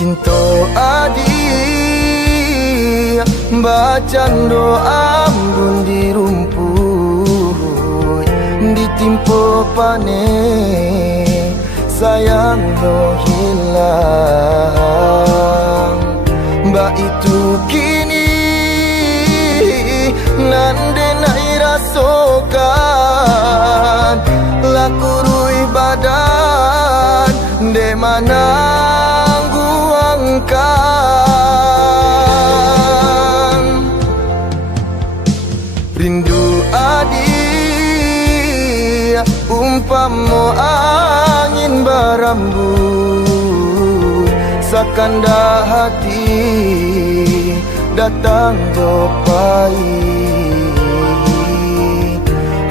Cinta adi bacaan doa embun di rumput ditimpa panen sayang lo hilang. Mbak itu kini nande nai rasokan laku rui badan de mana guangkan. Rindu adi umpama angin berambut sakanda hati datang jopai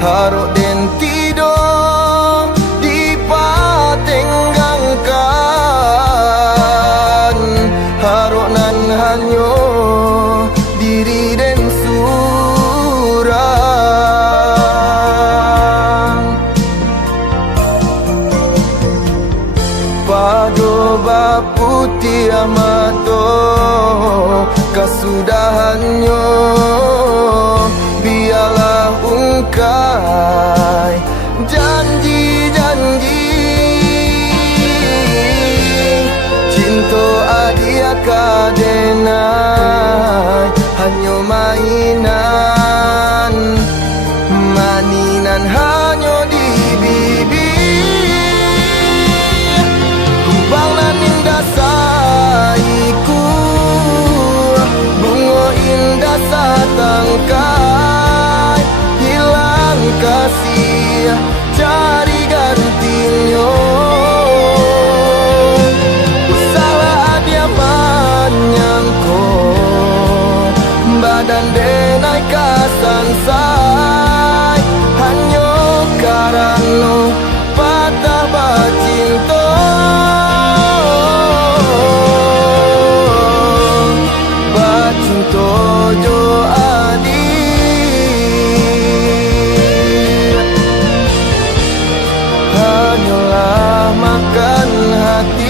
harok den tidur dipatenggangkan harok nan hanyo diri den surang pado baputi amato kasudahannya biarlah ungkai janji-janji cinta adia kadenai hanya mainan maninan hanya di bibir kumbang nan indah saiku bunga indah satangkai hilang kasih cari gantinya salah dia menyangko badan denai kasansai hanya karena patah bacinta bacinta jo adi hanyalah makan hati.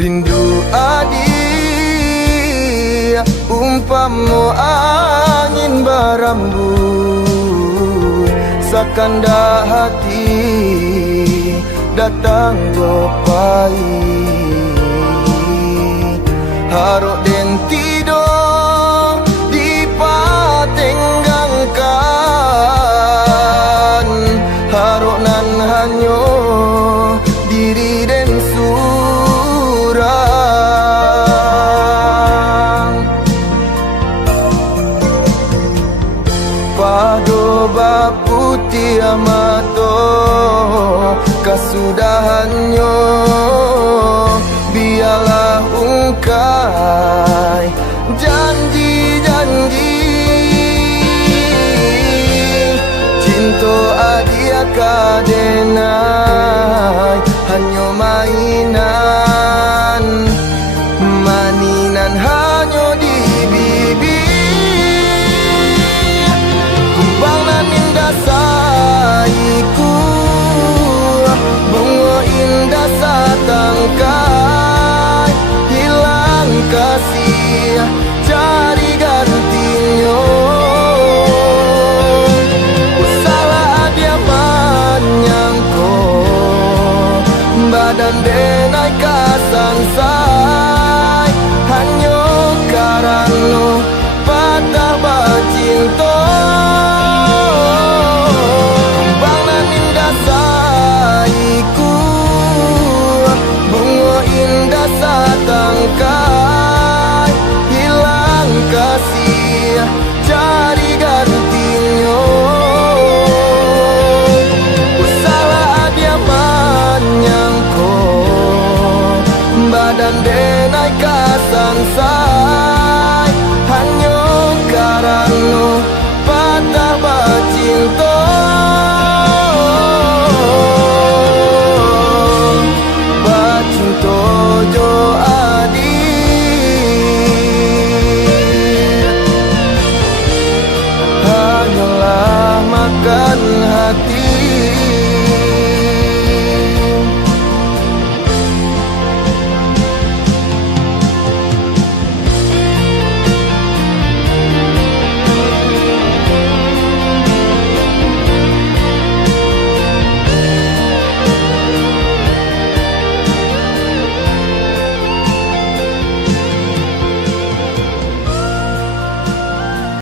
Rindu adi umpama angin berambut sakanda hati datang jopai harok den tidur dipatenggangkan harok nan hanyo diri den pado baputi amato kasudahannya biarlah ungkai janji-janji cinta adia kadenai hanya mainan maninan hanya di bibir kumbang nan indah saiku bunga indah satangkai hilang kasih cari gantinya salah dia menyangko badan dan denai kasansa